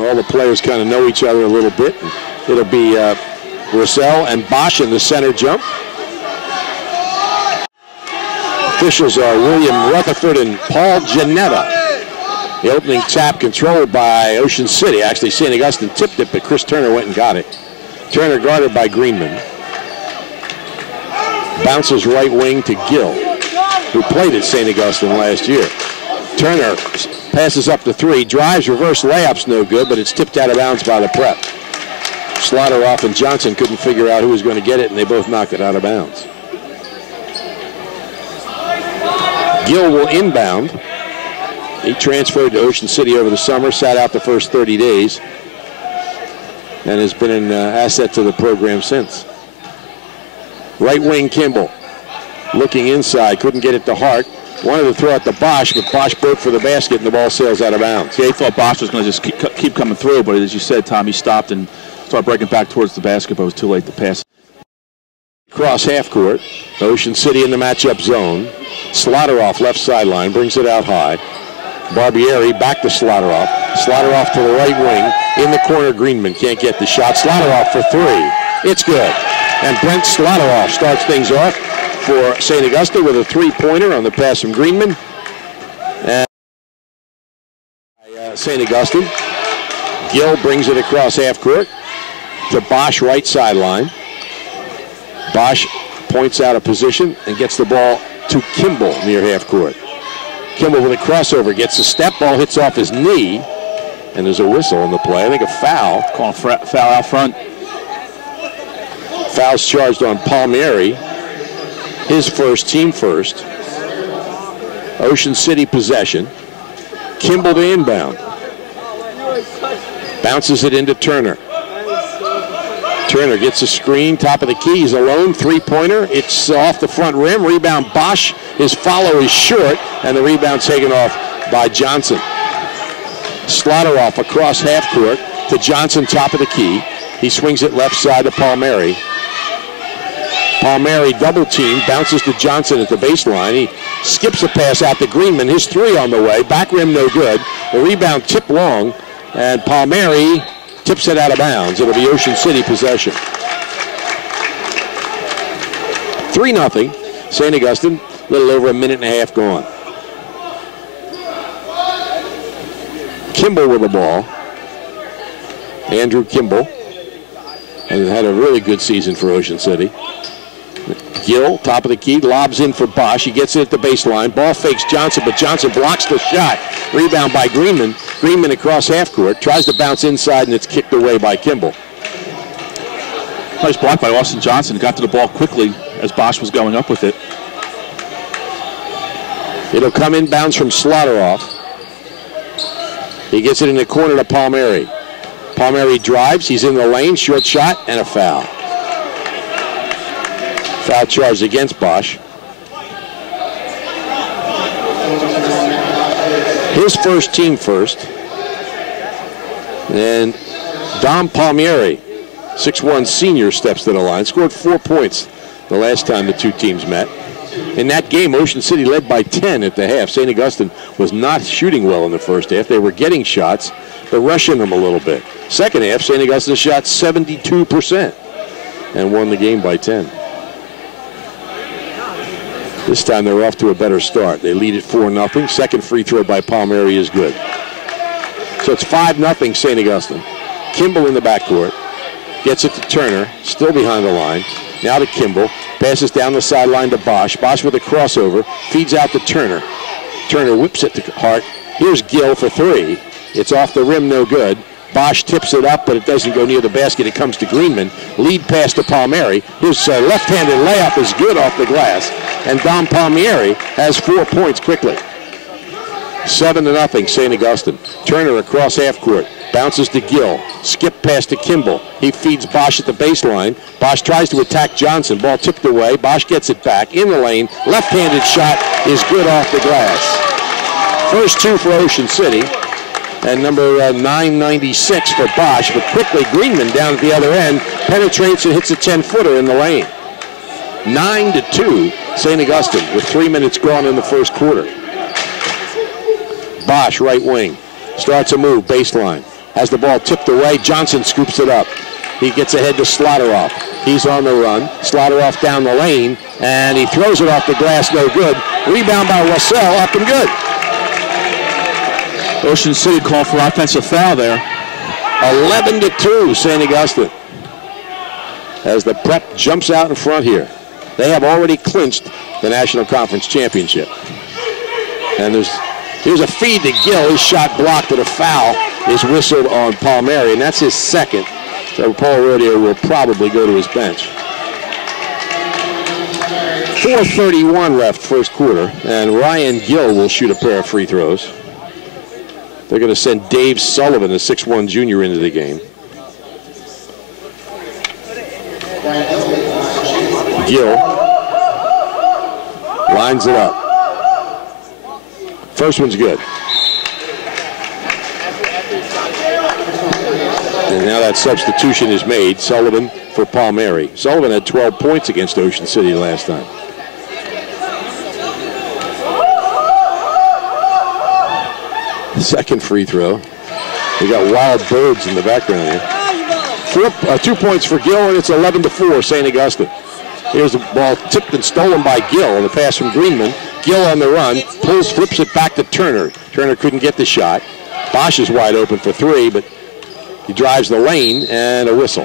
all the players kind of know each other a little bit. It'll be Russell and Bosch in the center jump. Officials are William Rutherford and Paul Janetta. The opening tap controlled by Ocean City. Actually, St. Augustine tipped it, but Chris Turner went and got it. Turner guarded by Greenman. Bounces right wing to Gill, who played at St. Augustine last year. Turner passes up to three, drives, reverse layups, no good, but it's tipped out of bounds by the prep. Slaughter and Johnson couldn't figure out who was going to get it, and they both knocked it out of bounds. Gill will inbound. He transferred to Ocean City over the summer, sat out the first 30 days, and has been an asset to the program since. Right wing Kimball, looking inside, couldn't get it to Hart. Wanted to throw it to Bosch, but Bosch broke for the basket, and the ball sails out of bounds. Yeah, he thought Bosch was going to just keep coming through, but as you said, Tom, he stopped and started breaking back towards the basket, but it was too late to pass. Cross half court, Ocean City in the matchup zone. Slaughter off left sideline, brings it out high. Barbieri back to Slaughter off to the right wing. In the corner, Greenman can't get the shot. Slaughter off for three. It's good. And Brent Slaughter starts things off for St. Augustine with a three-pointer on the pass from Greenman. And St. Augustine. Gill brings it across half court to Bosch right sideline. Bosch points out a position and gets the ball to Kimball near half court. Kimball with a crossover, gets a step, ball hits off his knee, and there's a whistle on the play. I think a foul. Calling foul out front. Foul's charged on Palmieri. His first, team first. Ocean City possession. Kimball to inbound. Bounces it into Turner. Turner gets a screen, top of the key, he's alone, three-pointer, it's off the front rim, rebound Bosch, his follow is short, and the rebound taken off by Johnson. Slaughter across half court to Johnson, top of the key. He swings it left side to Palmieri. Palmieri double team, bounces to Johnson at the baseline. He skips a pass out to Greenman, his three on the way, back rim no good. The rebound tipped long, and Palmieri tips it out of bounds. It'll be Ocean City possession. 3-0, St. Augustine, a little over a minute and a half gone. Kimball with the ball. Andrew Kimball has had a really good season for Ocean City. Gill, top of the key, lobs in for Bosch. He gets it at the baseline. Ball fakes Johnson, but Johnson blocks the shot. Rebound by Greenman. Greenman across half court. Tries to bounce inside, and it's kicked away by Kimball. Nice block by Austin Johnson. Got to the ball quickly as Bosch was going up with it. It'll come inbounds from Slaughter. He gets it in the corner to Palmieri. Palmieri drives. He's in the lane. Short shot and a foul. Foul charged against Bosch. His first, team first. And Dom Palmieri, 6'1" senior, steps to the line. Scored 4 points the last time the two teams met. In that game, Ocean City led by 10 at the half. St. Augustine was not shooting well in the first half. They were getting shots, but rushing them a little bit. Second half, St. Augustine shot 72% and won the game by 10. This time they're off to a better start. They lead at 4-0. Second free throw by Palmieri is good. So it's 5-0 St. Augustine. Kimball in the backcourt. Gets it to Turner, still behind the line. Now to Kimball. Passes down the sideline to Bosch. Bosch with a crossover. Feeds out to Turner. Turner whips it to Hart. Here's Gill for three. It's off the rim, no good. Bosch tips it up, but it doesn't go near the basket. It comes to Greenman. Lead pass to Palmieri. His left-handed layup is good off the glass. And Dom Palmieri has 4 points quickly. 7-0 St. Augustine. Turner across half court. Bounces to Gill. Skip pass to Kimball. He feeds Bosch at the baseline. Bosch tries to attack Johnson. Ball tipped away. Bosch gets it back in the lane. Left-handed shot is good off the glass. First two for Ocean City. And number 996 for Bosch. But quickly, Greenman down at the other end penetrates and hits a 10-footer in the lane. 9-2 St. Augustine with 3 minutes gone in the first quarter. Bosch, right wing. Starts a move, baseline. Has the ball tipped away. Johnson scoops it up. He gets ahead to Slaughter-Off. He's on the run. Slaughter-Off down the lane, and he throws it off the glass, no good. Rebound by Russell, up and good. Ocean City called for offensive foul there. 11-2, St. Augustine. As the Prep jumps out in front here. They have already clinched the National Conference Championship. And here's a feed to Gill. His shot blocked, but a foul is whistled on Palmieri, and that's his second. So Paul Rodier will probably go to his bench. 4:31 left first quarter, and Ryan Gill will shoot a pair of free throws. They're going to send Dave Sullivan, a 6'1 junior, into the game. Gill lines it up. First one's good. And now that substitution is made. Sullivan for Palmieri. Sullivan had 12 points against Ocean City last time. Second free throw. We got wild birds in the background here. 2 points for Gill, and it's 11-4, St. Augustine. Here's the ball tipped and stolen by Gill on the pass from Greenman. Gill on the run, flips it back to Turner. Turner couldn't get the shot. Bosch is wide open for three, but he drives the lane, and a whistle.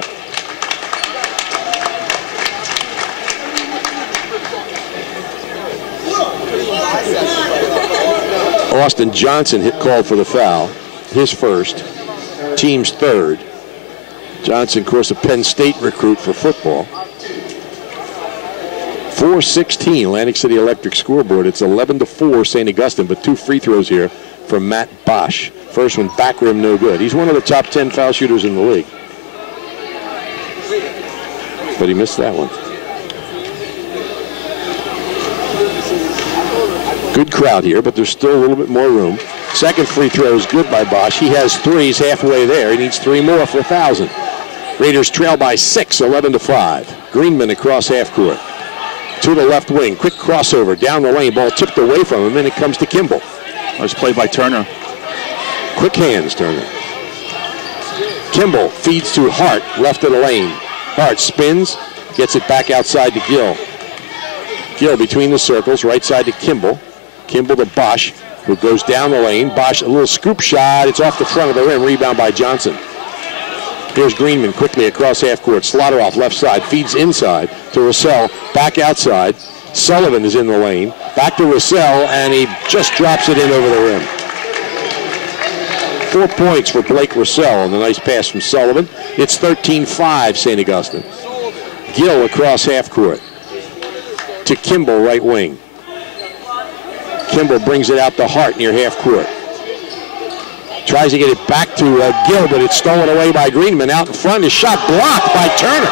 Austin Johnson called for the foul. His first, team's third. Johnson, of course, a Penn State recruit for football. 4:16, Atlantic City Electric scoreboard. It's 11-4, St. Augustine, but 2 free throws here from Matt Bosch. First one, back rim, no good. He's one of the top 10 foul shooters in the league. But he missed that one. Good crowd here, but there's still a little bit more room. Second free throw is good by Bosch. He has 3. He's halfway there. He needs 3 more for 1,000. Raiders trail by 6, 11-5. Greenman across half court. To the left wing. Quick crossover down the lane. Ball tipped away from him, and it comes to Kimball. Nice play by Turner. Quick hands, Turner. Kimball feeds to Hart, left of the lane. Hart spins, gets it back outside to Gill. Gill between the circles, right side to Kimball. Kimball to Bosch, who goes down the lane. Bosch, a little scoop shot. It's off the front of the rim. Rebound by Johnson. Here's Greenman quickly across half court. Slaughter-Off left side. Feeds inside to Russell. Back outside. Sullivan is in the lane. Back to Russell, and he just drops it in over the rim. 4 points for Blake Russell on the nice pass from Sullivan. It's 13-5, St. Augustine. Gill across half court to Kimball, right wing. Kimball brings it out to Hart near half court. Tries to get it back to Gill, but it's stolen away by Greenman. Out in front, his shot blocked by Turner.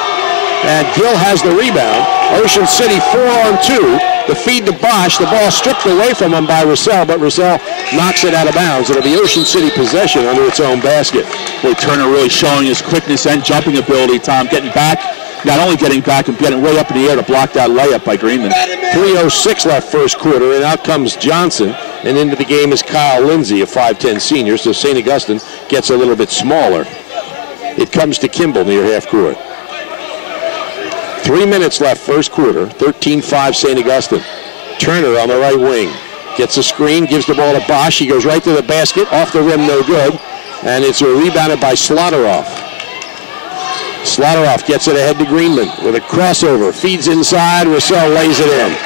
And Gill has the rebound. Ocean City 4-on-2. The feed to Bosch. The ball stripped away from him by Russell, but Russell knocks it out of bounds. It'll be Ocean City possession under its own basket. Boy, Turner really showing his quickness and jumping ability, Tom. Getting back, not only getting back, and getting way up in the air to block that layup by Greenman. 3:06 left first quarter, and out comes Johnson. And into the game is Kyle Lindsay, a 5'10 senior, so St. Augustine gets a little bit smaller. It comes to Kimball near half court. 3 minutes left first quarter, 13-5 St. Augustine. Turner on the right wing. Gets a screen, gives the ball to Bosch. He goes right to the basket, off the rim, no good. And it's rebounded by Slaughter-Off. Slaughter-Off gets it ahead to Greenman with a crossover. Feeds inside, Russell lays it in.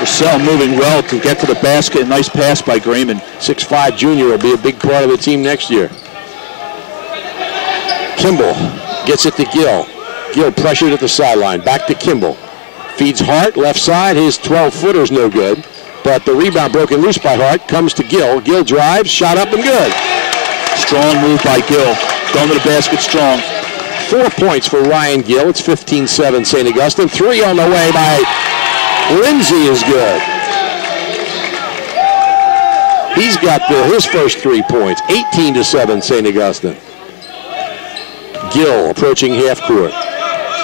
Russell moving well to get to the basket. Nice pass by Greenman. 6'5 junior will be a big part of the team next year. Kimball gets it to Gill. Gill pressured at the sideline. Back to Kimball. Feeds Hart, left side. His 12-footer's no good. But the rebound broken loose by Hart comes to Gill. Gill drives, shot up and good. Strong move by Gill. Going to the basket strong. 4 points for Ryan Gill. It's 15-7 St. Augustine. 3 on the way by Lindsay is good. He's got his first 3 points. 18-7 St. Augustine. Gill approaching half court.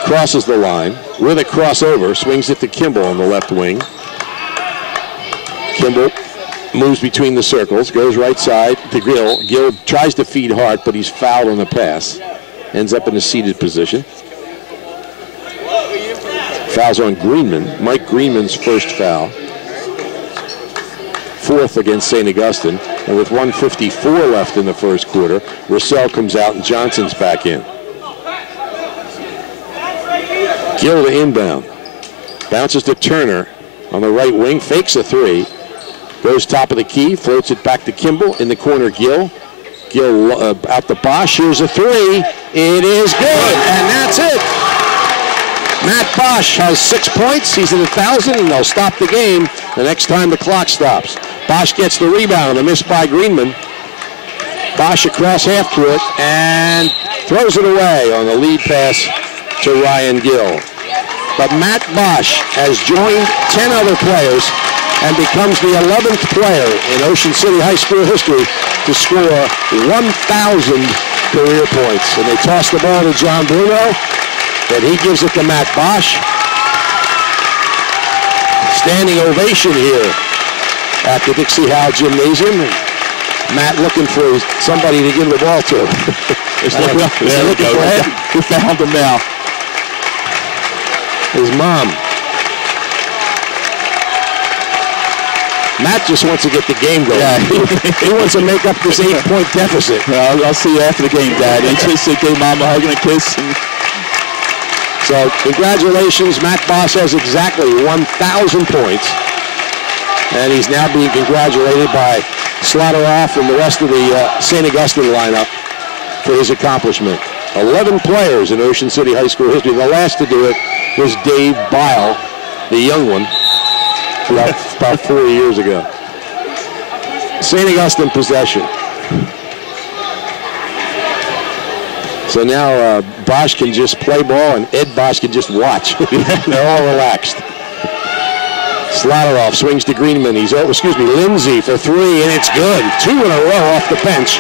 Crosses the line with a crossover. Swings it to Kimball on the left wing. Kimball moves between the circles, goes right side to Gill. Gill tries to feed Hart, but he's fouled on the pass. Ends up in a seated position. Fouls on Greenman. Mike Greenman's first foul. Fourth against St. Augustine. And with 1:54 left in the first quarter, Russell comes out and Johnson's back in. Gill to inbound. Bounces to Turner on the right wing. Fakes a three. Goes top of the key. Floats it back to Kimball. In the corner, Gill. Gill out to Bosch. Here's a three. It is good. And that's it. Matt Bosch has 6 points. He's at 1,000, and they'll stop the game the next time the clock stops. Bosch gets the rebound. A miss by Greenman. Bosch across half court and throws it away on the lead pass to Ryan Gill. But Matt Bosch has joined 10 other players and becomes the 11th player in Ocean City High School history to score 1,000 career points. And they toss the ball to John Bruno. Then he gives it to Matt Bosch. Standing ovation here at the Dixie Howe Gymnasium. Matt looking for somebody to give the ball to. There we go. We found him now. His mom. Matt just wants to get the game going. Yeah. He wants to make up this 8-point deficit. Well, I'll see you after the game, Dad. He just gave Mama a hug and a kiss. So, congratulations. Matt Bosch has exactly 1,000 points. And he's now being congratulated by Slaughterhoff and the rest of the St. Augustine lineup for his accomplishment. 11 players in Ocean City High School history. The last to do it was Dave Bile, the young one, about 4 years ago. St. Augustine possession. So now Bosch can just play ball and Ed Bosch can just watch. They're all relaxed. Slaughterhoff swings to Greenman. Lindsay for three, and it's good. 2 in a row off the bench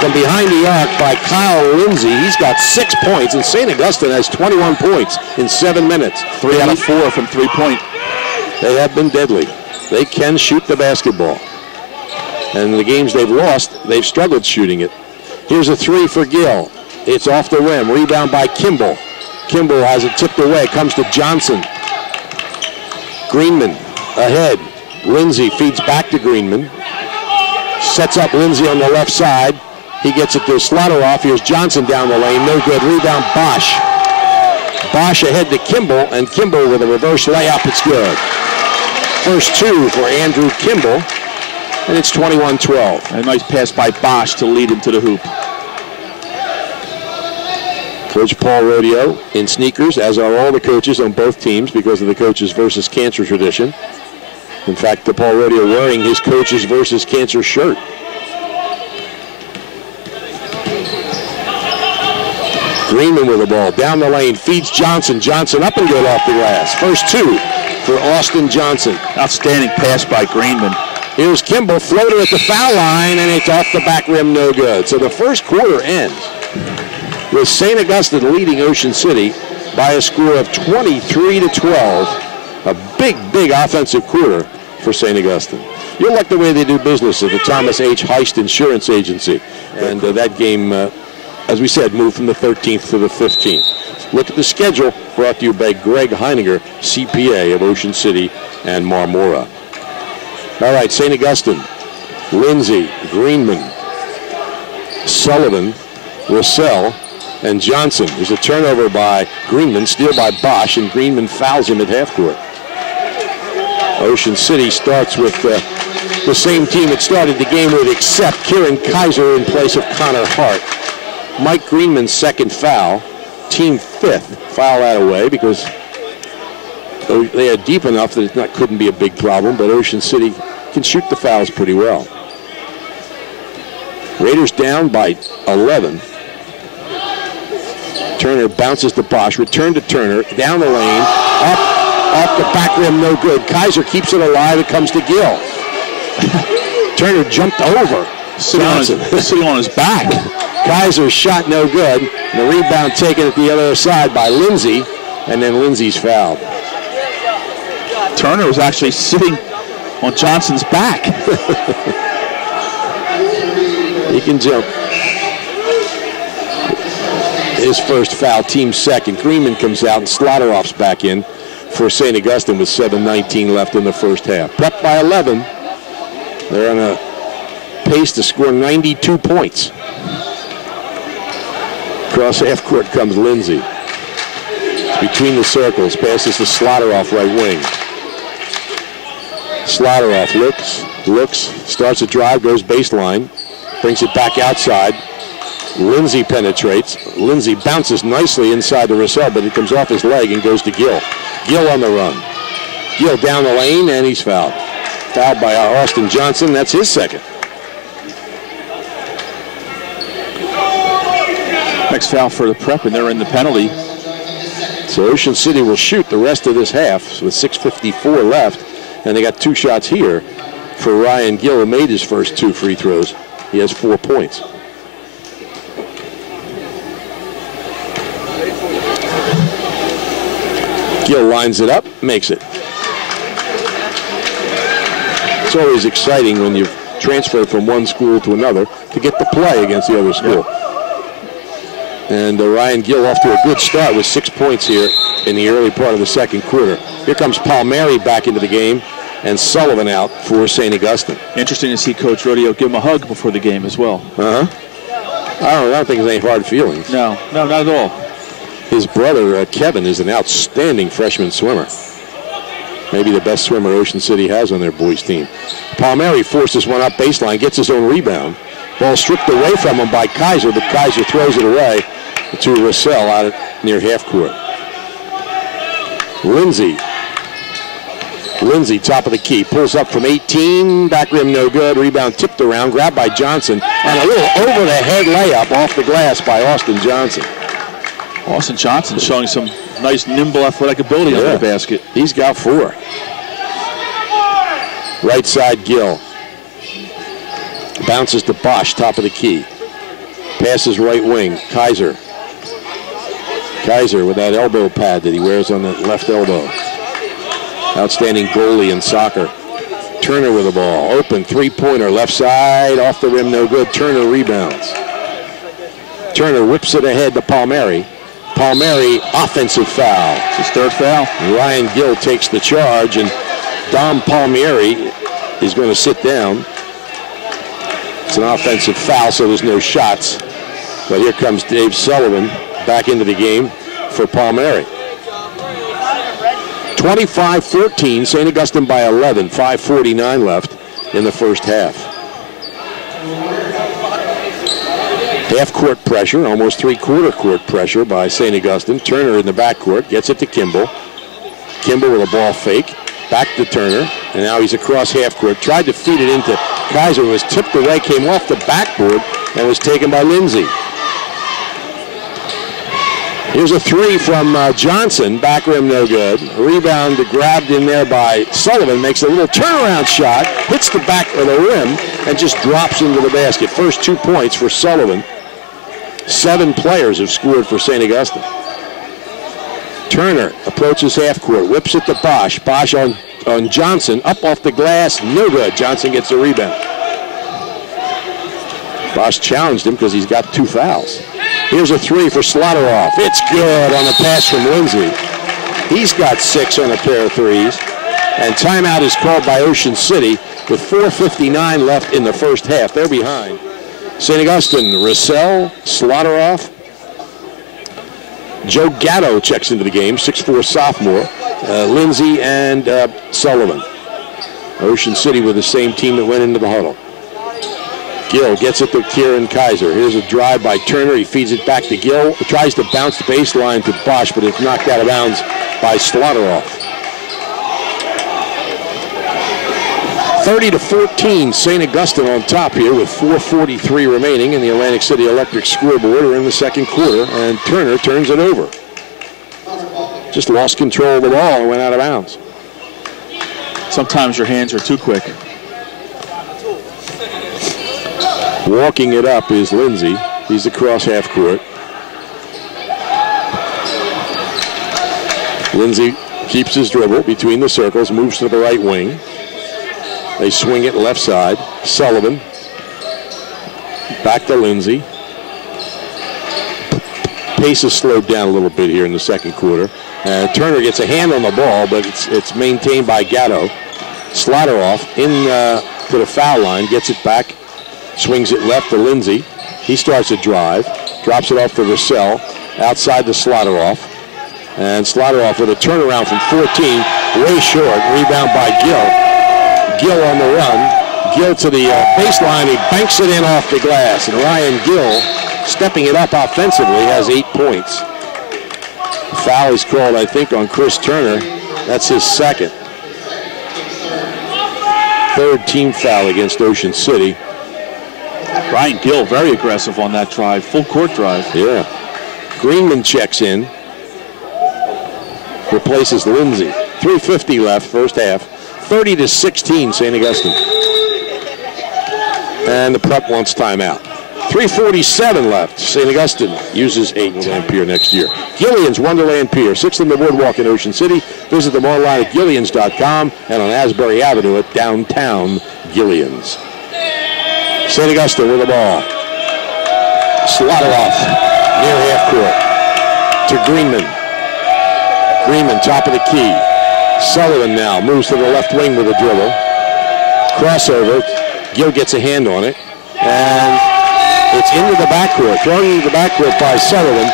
from behind the arc by Kyle Lindsay. He's got 6 points, and St. Augustine has 21 points in 7 minutes. 3 out of 4 from 3-point. They have been deadly. They can shoot the basketball. And in the games they've lost, they've struggled shooting it. Here's a three for Gill. It's off the rim. Rebound by Kimball. Kimball has it tipped away. Comes to Johnson. Greenman ahead. Lindsay feeds back to Greenman. Sets up Lindsay on the left side. He gets it to Slaughterhoff. Here's Johnson down the lane. No good. Rebound Bosch. Bosch ahead to Kimball, and Kimball with a reverse layup. It's good. First 2 for Andrew Kimball, and it's 21-12. A nice pass by Bosch to lead him to the hoop. Coach Paul Rodeo in sneakers, as are all the coaches on both teams because of the coaches versus cancer tradition. In fact, Paul Rodeo wearing his coaches versus cancer shirt. Greenman with the ball, down the lane, feeds Johnson. Johnson up and good off the glass. First 2 for Austin Johnson. Outstanding pass by Greenman. Here's Kimball, floater at the foul line, and it's off the back rim, no good. So the first quarter ends with St. Augustine leading Ocean City by a score of 23-12. A big offensive quarter for St. Augustine. You'll like the way they do business at the Thomas H. Heist Insurance Agency. And that game, as we said, moved from the 13th to the 15th. Look at the schedule brought to you by Greg Heiniger, CPA of Ocean City and Marmora. All right, St. Augustine, Lindsay, Greenman, Sullivan, Russell, and Johnson. There's a turnover by Greenman, steal by Bosch, and Greenman fouls him at half court. Ocean City starts with the same team it started the game with, except Kieran Kaiser in place of Connor Hart. Mike Greenman's second foul, team 5th. Foul that away because they are deep enough that it couldn't be a big problem, but Ocean City can shoot the fouls pretty well. Raiders down by 11. Turner bounces to Bosch, return to Turner, down the lane, up, off the back rim, no good. Kaiser keeps it alive, it comes to Gill. Turner jumped over sitting on his back. Kaiser's shot no good. The rebound taken at the other side by Lindsay, and then Lindsay's fouled. Turner was actually sitting on Johnson's back. He can jump. His first foul, team second. Greenman comes out and Slaughter-off's back in for St. Augustine with 7:19 left in the first half. Prep by 11. They're on a pace to score 92 points. Across half court comes Lindsay. Between the circles, passes to Slaughter-off right wing. Slaughter-off looks, starts a drive, goes baseline, brings it back outside. Lindsay penetrates. Lindsay bounces nicely inside the Russell, but it comes off his leg and goes to Gill. Gill on the run. Gill down the lane, and he's fouled. Fouled by Austin Johnson. That's his second. Next foul for the Prep, and they're in the penalty. So Ocean City will shoot the rest of this half with 6:54 left, and they got 2 shots here for Ryan Gill, who made his first 2 free throws. He has 4 points. Gill lines it up, makes it. It's always exciting when you've transferred from one school to another to get to play against the other school. And Ryan Gill off to a good start with 6 points here in the early part of the second quarter. Here comes Palmieri back into the game and Sullivan out for St. Augustine. Interesting to see Coach Rodeo give him a hug before the game as well. I don't think there's any hard feelings. No, not at all. His brother, Kevin, is an outstanding freshman swimmer. Maybe the best swimmer Ocean City has on their boys team. Palmieri forces one up baseline, gets his own rebound. Ball stripped away from him by Kaiser, but Kaiser throws it away to Russell out near half court. Lindsay, top of the key, pulls up from 18, back rim no good, rebound tipped around, grabbed by Johnson, and a little over-the-head layup off the glass by Austin Johnson. Austin Johnson showing some nice, nimble, athletic ability under the basket. He's got 4. Right side, Gill. Bounces to Bosch, top of the key. Passes right wing, Kaiser. Kaiser with that elbow pad that he wears on the left elbow. Outstanding goalie in soccer. Turner with the ball. Open three-pointer, left side, off the rim, no good. Turner rebounds. Turner whips it ahead to Palmieri. Palmieri, offensive foul. It's his 3rd foul. Ryan Gill takes the charge, and Dom Palmieri is going to sit down. It's an offensive foul, so there's no shots. But here comes Dave Sullivan back into the game for Palmieri. 25-14, St. Augustine by 11, 5:49 left in the first half. Half-court pressure, almost three-quarter court pressure by St. Augustine. Turner in the backcourt, gets it to Kimball. Kimball with a ball fake, back to Turner, and now he's across half-court. Tried to feed it into Kaiser, was tipped away, came off the backboard, and was taken by Lindsay. Here's a 3 from Johnson, back rim no good. Rebound grabbed in there by Sullivan, makes a little turnaround shot, hits the back of the rim, and just drops into the basket. First 2 points for Sullivan. 7 players have scored for St. Augustine. Turner approaches half court, whips it to Bosch. Bosch on Johnson, up off the glass, no good. Johnson gets the rebound. Bosch challenged him because he's got 2 fouls. Here's a 3 for Slaughter-off. It's good on the pass from Lindsay. He's got 6 on a pair of threes. And timeout is called by Ocean City with 4:59 left in the first half. They're behind. St. Augustine, Russell, Slaughter-off. Joe Gatto checks into the game, 6'4" sophomore. Lindsay and Sullivan. Ocean City with the same team that went into the huddle. Gill gets it to Kieran Kaiser. Here's a drive by Turner. He feeds it back to Gill. He tries to bounce the baseline to Bosch, but it's knocked out of bounds by Slaughter-off. 30-14, St. Augustine on top here with 4:43 remaining in the Atlantic City Electric scoreboard. We're in the second quarter, and Turner turns it over. Just lost control of the ball and went out of bounds. Sometimes your hands are too quick. Walking it up is Lindsay. He's across half court. Lindsay keeps his dribble between the circles, moves to the right wing. They swing it left side. Sullivan. Back to Lindsay. Pace is slowed down a little bit here in the second quarter. Turner gets a hand on the ball, but it's maintained by Gatto. Slaughter-off to the foul line, gets it back, swings it left to Lindsay. He starts a drive, drops it off to Russell, outside the Slaughter-off. And Slaughter-off with a turnaround from 14, way short, rebound by Gill. Gill on the run, Gill to the baseline, he banks it in off the glass, and Ryan Gill, stepping it up offensively, has 8 points. Foul is called, I think, on Chris Turner. That's his second. Third team foul against Ocean City. Ryan Gill, very aggressive on that drive, full court drive. Yeah. Greenman checks in. Replaces Lindsay. 3:50 left, first half. 30-16, St. Augustine. And the prep wants timeout. 3:47 left. St. Augustine uses a Wonderland Pier next year. Gillian's Wonderland Pier, 6th in the Boardwalk in Ocean City. Visit them online at Gillians.com and on Asbury Avenue at downtown Gillians. St. Augustine with the ball. Slaughter off near half court to Greenman. Greenman, top of the key. Sullivan now moves to the left wing with a dribble. Crossover. Gill gets a hand on it. And it's into the backcourt. Thrown into the backcourt by Sullivan.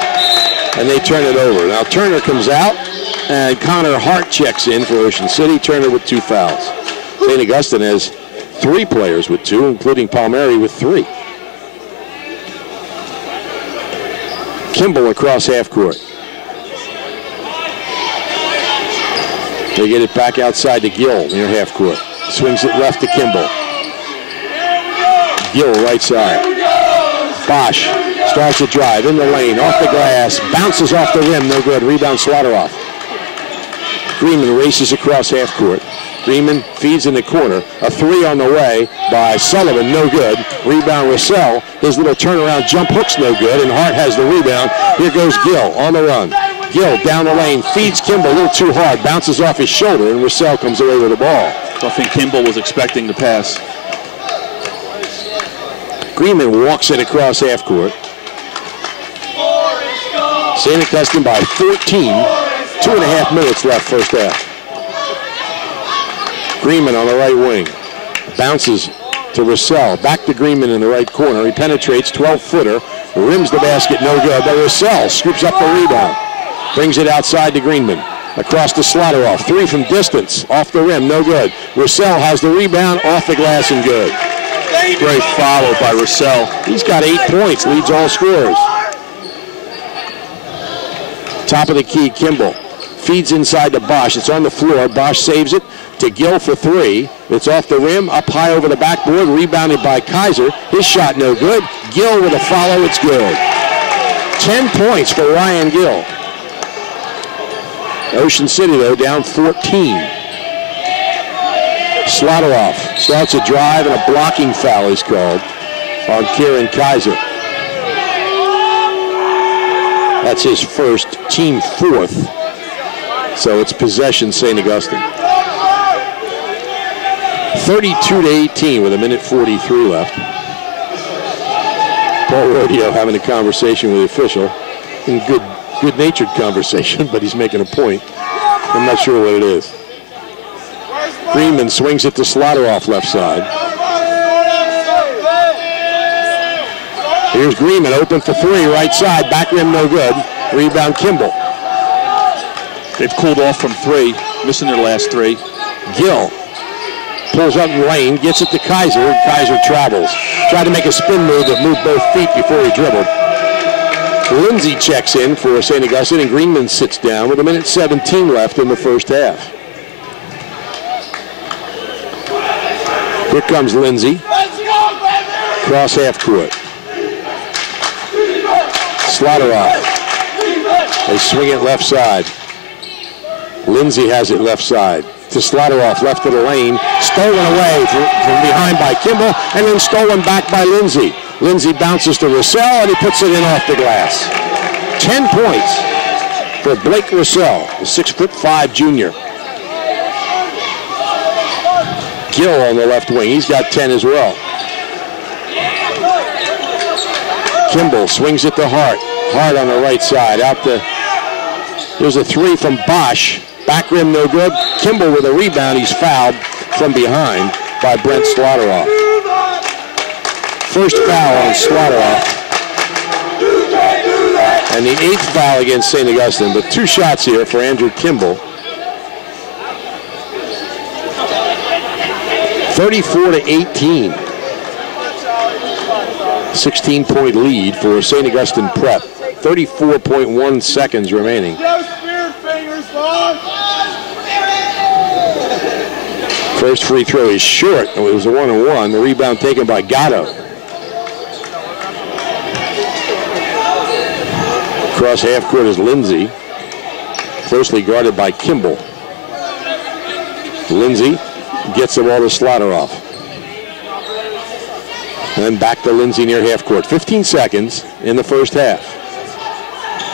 And they turn it over. Now Turner comes out. And Connor Hart checks in for Ocean City. Turner with 2 fouls. St. Augustine has 3 players with 2, including Palmieri with 3. Kimball across half court. They get it back outside to Gill near half court. Swings it left to Kimball. Gill right side. Bosch starts a drive in the lane, off the glass, bounces off the rim, no good. Rebound Slaughter-off. Greenman races across half court. Greenman feeds in the corner. A 3 on the way by Sullivan, no good. Rebound Russell. His little turnaround jump hook's no good, and Hart has the rebound. Here goes Gill on the run. Gill down the lane, feeds Kimball a little too hard, bounces off his shoulder, and Russell comes away with the ball. I think Kimball was expecting the pass. Greenman walks it across half court. St. Augustine by 14. 2.5 minutes left first half. Greenman on the right wing. Bounces to Russell. Back to Greenman in the right corner. He penetrates, 12-footer. Rims the basket, no good. But Russell scoops up the rebound. Brings it outside to Greenman. Across to Slaughter-off. 3 from distance. Off the rim, no good. Russell has the rebound, off the glass and good. Great follow by Russell. He's got 8 points, leads all scorers. Top of the key, Kimball. Feeds inside to Bosch. It's on the floor. Bosch saves it to Gill for 3. It's off the rim, up high over the backboard, rebounded by Kaiser. His shot no good. Gill with a follow, it's good. 10 points for Ryan Gill. Ocean City, though, down 14. Slaughter-off starts a drive, and a blocking foul is called on Kieran Kaiser. That's his first, team 4th. So it's possession, St. Augustine. 32-18 with 1:43 left. Paul Rodeo having a conversation with the official. In good-natured conversation, but he's making a point. I'm not sure what it is. Greenman swings it to Slaughter-off left side. Here's Greenman open for 3, right side. Back rim no good. Rebound Kimball. They've cooled off from 3, missing their last 3. Gill pulls up in the lane, gets it to Kaiser, and Kaiser travels. Tried to make a spin move that moved both feet before he dribbled. Lindsay checks in for St. Augustine, and Greenman sits down with 1:17 left in the first half. Here comes Lindsay. Cross half court. Slaughter-off. They swing it left side. Lindsay has it left side. To Slaughter-off, left of the lane. Stolen away from behind by Kimball, and then stolen back by Lindsay. Lindsay bounces to Russell, and he puts it in off the glass. 10 points for Blake Russell, the 6'5" junior. Gill on the left wing. He's got 10 as well. Kimball swings it to Hart. Hart on the right side. There's a three from Bosch. Back rim no good. Kimball with a rebound. He's fouled from behind by Brent Slaughterhoff. First foul on Slaughterhoff. And the 8th foul against St. Augustine. But 2 shots here for Andrew Kimball. 34-18. 16-point lead for St. Augustine Prep. 34.1 seconds remaining. First free throw is short. It was a 1-on-1. The rebound taken by Gatto. Across half court is Lindsay. Closely guarded by Kimball. Lindsay gets the ball to Slaughterhoff. And then back to Lindsay near half court. 15 seconds in the first half.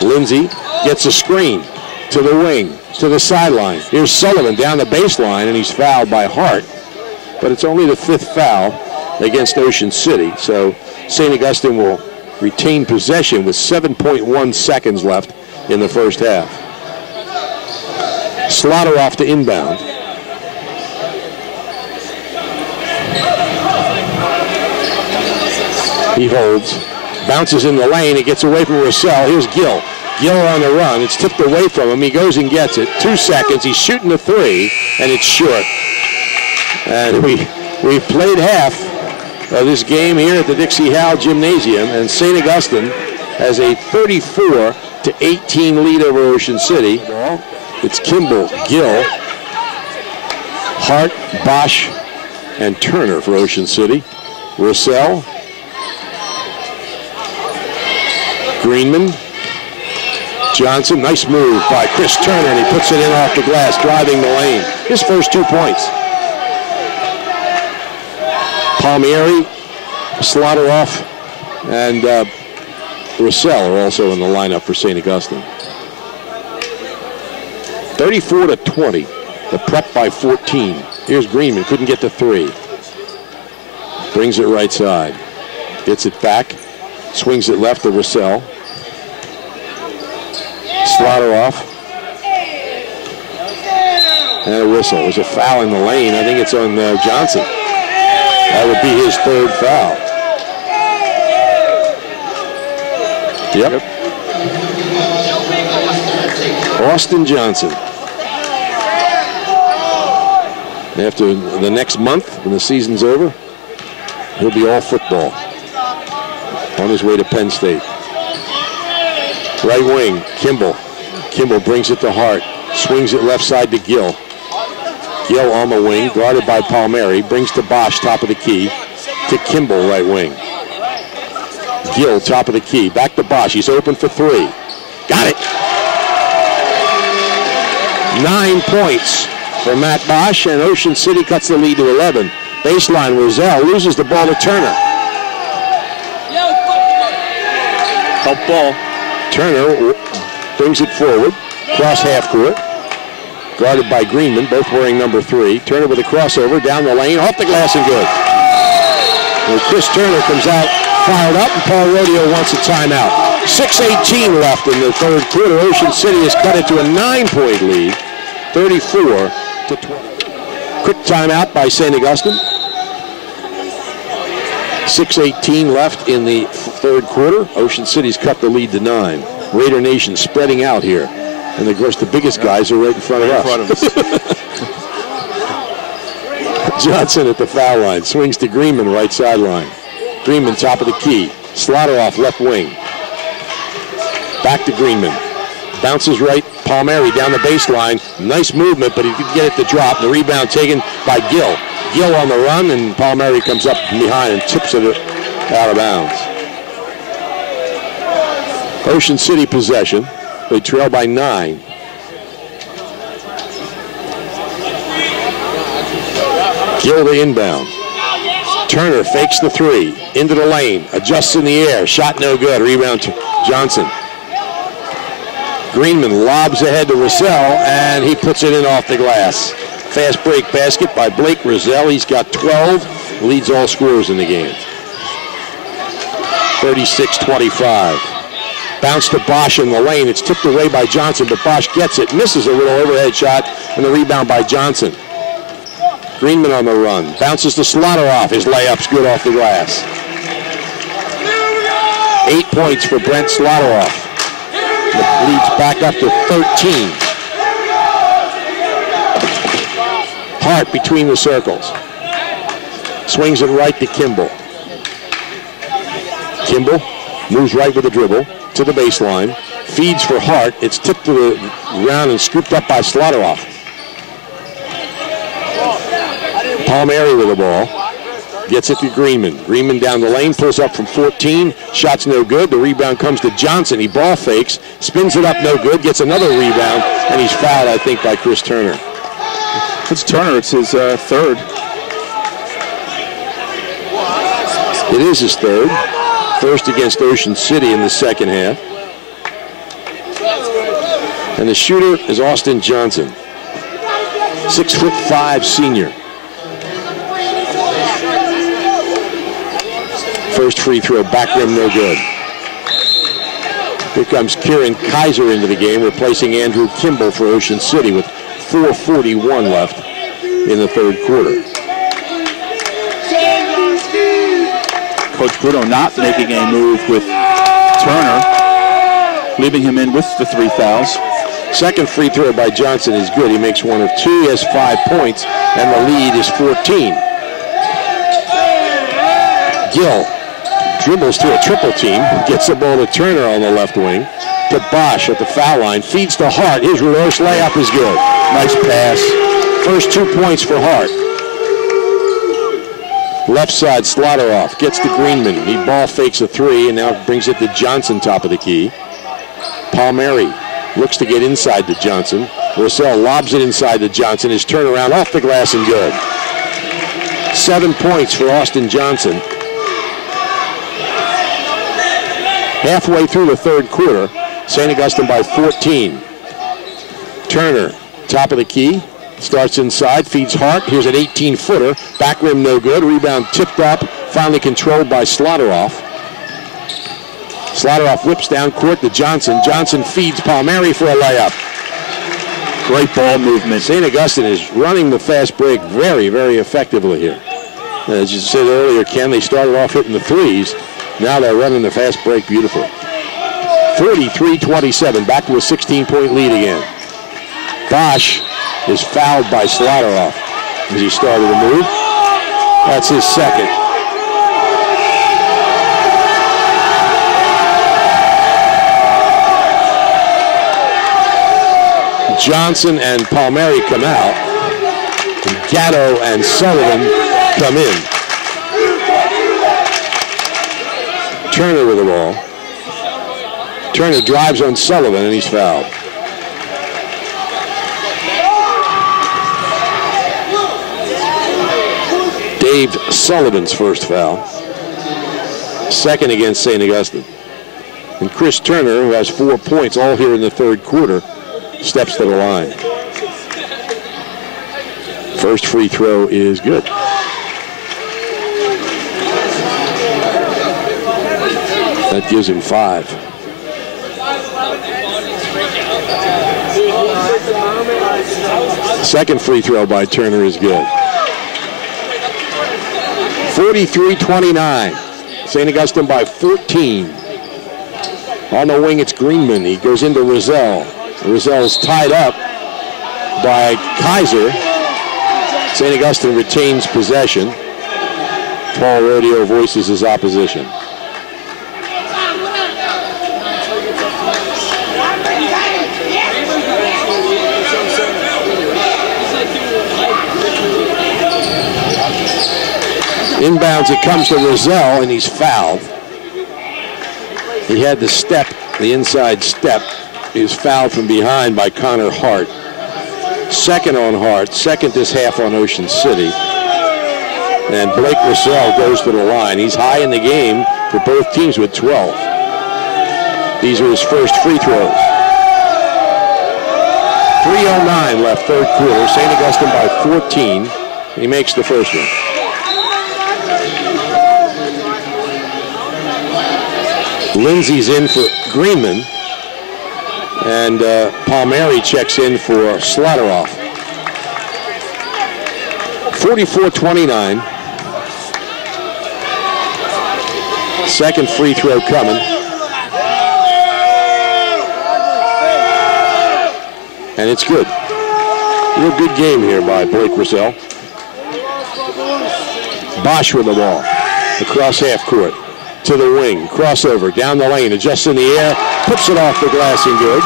Lindsay gets a screen to the wing, to the sideline. Here's Sullivan down the baseline, and he's fouled by Hart. But it's only the 5th foul against Ocean City. So St. Augustine will retain possession with 7.1 seconds left in the first half. Slaughterhoff to inbound. He holds, bounces in the lane. It gets away from Russell. Here's Gill. Gill on the run. It's tipped away from him. He goes and gets it. 2 seconds. He's shooting a 3, and it's short. And we've played half of this game here at the Dixie Howell Gymnasium, and St. Augustine has a 34-18 lead over Ocean City. It's Kimball, Gill, Hart, Bosch, and Turner for Ocean City. Russell, Greenman, Johnson. Nice move by Chris Turner, and he puts it in off the glass, driving the lane. His first 2 points. Palmieri, Slaughterhoff, and Russell are also in the lineup for St. Augustine. 34-20. The Prep by 14. Here's Greenman. Couldn't get the 3. Brings it right side. Gets it back. Swings it left to Russell. Slaughterhoff. And a whistle. There's a foul in the lane. I think it's on Johnson. That would be his 3rd foul. Yep. Austin Johnson. After the next month, when the season's over, he'll be all football. On his way to Penn State. Right wing, Kimball. Kimball brings it to Hart. Swings it left side to Gill. Gill on the wing, guarded by Palmieri. Brings to Bosch, top of the key. To Kimball, right wing. Gill, top of the key. Back to Bosch. He's open for 3. Got it. 9 points for Matt Bosch, and Ocean City cuts the lead to 11. Baseline, Roselle loses the ball to Turner. Help ball. Turner brings it forward, cross half court. Guarded by Greenman, both wearing number 3. Turner with a crossover, down the lane, off the glass and good. And Chris Turner comes out fired up, and Paul Rodeo wants a timeout. 6:18 left in the 3rd quarter. Ocean City has cut it to a 9-point lead, 34-20. Quick timeout by St. Augustine. 6:18 left in the 3rd quarter. Ocean City's cut the lead to 9. Raider Nation spreading out here. And of course, the biggest guys are right in front of us. Johnson at the foul line. Swings to Greenman, right sideline. Greenman, top of the key. Slaughterhoff, left wing. Back to Greenman. Bounces right. Palmieri down the baseline. Nice movement, but he didn't get it to drop. The rebound taken by Gill. Gill on the run, and Palmieri comes up from behind and tips it out of bounds. Ocean City possession. They trail by 9. Gill the inbound. Turner fakes the 3. Into the lane. Adjusts in the air. Shot no good. Rebound to Johnson. Greenman lobs ahead to Russell, and he puts it in off the glass. Fast break basket by Blake Roselle. He's got 12, leads all scorers in the game. 36-25. Bounce to Bosch in the lane. It's tipped away by Johnson, but Bosch gets it, misses a little overhead shot, and the rebound by Johnson. Greenman on the run. Bounces to Slaughter-off. His layup's good off the glass. 8 points for Brent Slaughter-off. Leads back up to 13. Hart between the circles. Swings it right to Kimball. Kimball moves right with the dribble to the baseline. Feeds for Hart. It's tipped to the ground and scooped up by Slaughter-off. Palmieri with the ball. Gets it to Greenman. Greenman down the lane, pulls up from 14. Shot's no good. The rebound comes to Johnson. He ball fakes, spins it up, no good. Gets another rebound, and he's fouled, I think, by Chris Turner. It's Turner. It's his third. It is his third. First against Ocean City in the second half. And the shooter is Austin Johnson. 6'5" senior. First free throw, back rim, no good. Here comes Kieran Kaiser into the game, replacing Andrew Kimball for Ocean City with 4:41 left in the third quarter. Coach Bruno not making a move with Turner, leaving him in with the 3 fouls. Second free throw by Johnson is good. He makes 1 of 2. He has 5 points, and the lead is 14. Gill dribbles to a triple team, gets the ball to Turner on the left wing, to Bosch at the foul line, feeds to Hart. His reverse layup is good. Nice pass. First 2 points for Hart. Left side, Slaughter-off, gets to Greenman. He ball fakes a 3 and now brings it to Johnson, top of the key. Palmieri looks to get inside to Johnson. Roselle lobs it inside to Johnson. His turnaround off the glass and good. 7 points for Austin Johnson. Halfway through the third quarter, St. Augustine by 14. Turner, top of the key, starts inside, feeds Hart. Here's an 18-footer. Back rim no good. Rebound tipped up, finally controlled by Slaughter-off. Slaughter-off whips down court to Johnson. Johnson feeds Palmieri for a layup. Great ball movement. St. Augustine is running the fast break very, very effectively here. As you said earlier, Ken, they started off hitting the threes. Now they're running the fast break beautifully. 43-27, back to a 16-point lead again. Bosch is fouled by Slaughter-off as he started to move. That's his second. Johnson and Palmieri come out. And Gatto and Sullivan come in. Turner with the ball. Turner drives on Sullivan and he's fouled. Dave Sullivan's first foul. Second against St. Augustine. And Chris Turner, who has 4 points all here in the third quarter, steps to the line. First free throw is good. That gives him 5. Second free throw by Turner is good. 43-29. St. Augustine by 14. On the wing, it's Greenman. He goes into Roselle. Roselle's tied up by Kaiser. St. Augustine retains possession. Paul Rodeo voices his opposition. Inbounds, it comes to Roselle, and he's fouled. He had the step, the inside step. He was fouled from behind by Connor Hart. Second on Hart, second this half on Ocean City. And Blake Roselle goes to the line. He's high in the game for both teams with 12. These are his first free throws. 3:09 left third quarter. St. Augustine by 14. He makes the first one. Lindsay's in for Greenman. And Palmieri checks in for Slatteroff. 44-29. Second free throw coming. And it's good. Real good game here by Blake Russell. Bosch with the ball. Across half court. To the wing. Crossover. Down the lane. Adjusts in the air. Puts it off the glass and good.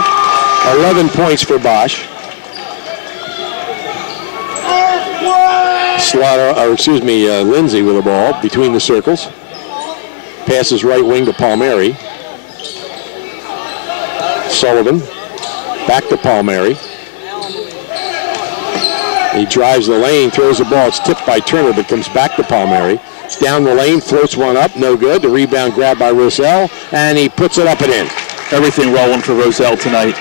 11 points for Bosch. Lindsay with the ball between the circles. Passes right wing to Palmieri. Sullivan. Back to Palmieri. He drives the lane, throws the ball. It's tipped by Turner, but comes back to Palmieri. Down the lane, floats one up, no good. The rebound grabbed by Roselle, and he puts it up and in. Everything rolling for Roselle tonight.